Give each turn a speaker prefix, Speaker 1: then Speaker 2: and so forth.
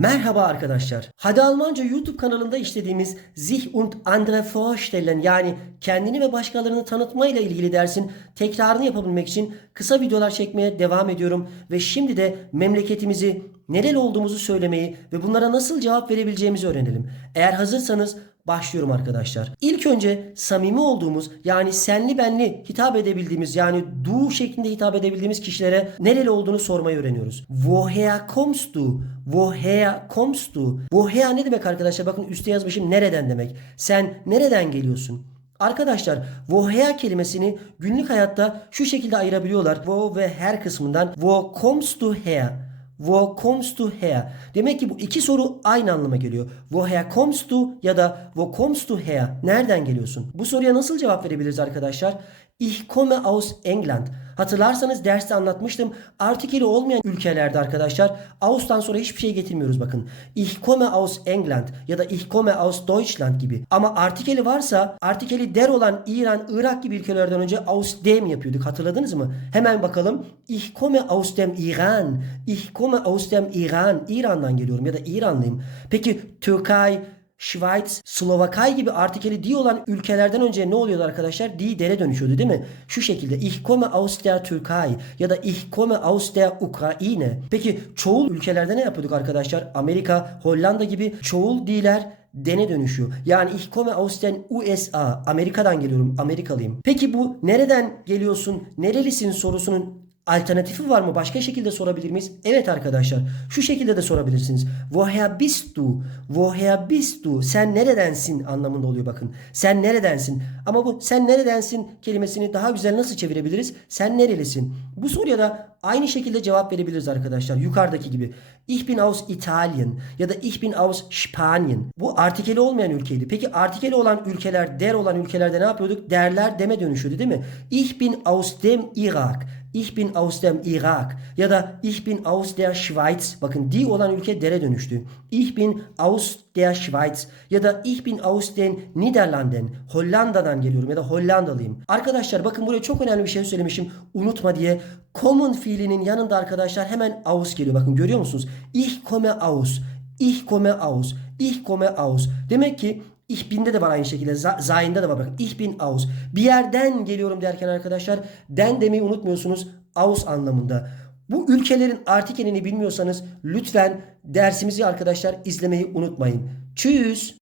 Speaker 1: Merhaba arkadaşlar. Hadi Almanca YouTube kanalında işlediğimiz Sich und andere vorstellen yani kendini ve başkalarını tanıtma ile ilgili dersin tekrarını yapabilmek için kısa videolar çekmeye devam ediyorum ve şimdi de memleketimizi, nereli olduğumuzu söylemeyi ve bunlara nasıl cevap verebileceğimizi öğrenelim. Eğer hazırsanız başlıyorum arkadaşlar. İlk önce samimi olduğumuz yani senli benli hitap edebildiğimiz yani du şeklinde hitap edebildiğimiz kişilere nereli olduğunu sormayı öğreniyoruz. Woher kommst du? Woher kommst du? Woher ne demek arkadaşlar? Bakın üstte yazmışım nereden demek. Sen nereden geliyorsun? Arkadaşlar woher kelimesini günlük hayatta şu şekilde ayırabiliyorlar. Wo ve her kısmından wo kommst du her? Wo kommst du her? Demek ki bu iki soru aynı anlama geliyor. Woher kommst du ya da wo kommst du her? Nereden geliyorsun? Bu soruya nasıl cevap verebiliriz arkadaşlar? Ich komme aus England. Hatırlarsanız derste anlatmıştım. Artikeli olmayan ülkelerde arkadaşlar aus'tan sonra hiçbir şey getirmiyoruz bakın. Ich komme aus England ya da ich komme aus Deutschland gibi. Ama artikeli varsa artikeli der olan İran, Irak gibi ülkelerden önce aus dem yapıyorduk. Hatırladınız mı? Hemen bakalım. Ich komme aus dem Iran. Ich komme aus dem Iran. İran'dan geliyorum ya da İranlıyım. Peki Türkay, Schweiz, Slovakay gibi artikeli di olan ülkelerden önce ne oluyordu arkadaşlar? Di dere dönüşüyordu değil mi? Şu şekilde Ich komme aus der Türkei ya da Ich komme aus der Ukraine. Peki çoğul ülkelerde ne yapıyorduk arkadaşlar? Amerika, Hollanda gibi çoğul diler dene dönüşüyor. Yani ich komme aus den USA. Amerika'dan geliyorum. Amerikalıyım. Peki bu nereden geliyorsun? Nerelisin sorusunun Alternatifi var mı? Başka şekilde sorabilir miyiz? Evet arkadaşlar. Şu şekilde de sorabilirsiniz. Woher bist du? Woher bist du? Sen neredensin anlamında oluyor bakın. Sen neredensin? Ama bu sen neredensin kelimesini daha güzel nasıl çevirebiliriz? Sen nerelisin? Bu soruya da aynı şekilde cevap verebiliriz arkadaşlar. Yukarıdaki gibi. Ich bin aus Italien ya da ich bin aus Spanien. Bu artikeli olmayan ülkeydi. Peki artikeli olan ülkeler, der olan ülkelerde ne yapıyorduk? Derler deme dönüşüyordu değil mi? Ich bin aus dem Irak. Ich bin aus dem Irak ya da ich bin aus der Schweiz. Bakın di olan ülke dere dönüştü. Ich bin aus der Schweiz ya da ich bin aus den Niederlanden. Hollanda'dan geliyorum ya da Hollandalıyım. Arkadaşlar bakın buraya çok önemli bir şey söylemişim. Unutma diye. Common fiilinin yanında arkadaşlar hemen aus geliyor. Bakın görüyor musunuz? Ich komme aus. Ich komme aus. Ich komme aus. Demek ki Ich bin'de de var aynı şekilde. Zayn'de de var bakın. Ich bin aus. Bir yerden geliyorum derken arkadaşlar den demeyi unutmuyorsunuz. Aus anlamında. Bu ülkelerin artikelini bilmiyorsanız lütfen dersimizi arkadaşlar izlemeyi unutmayın. Tschüss.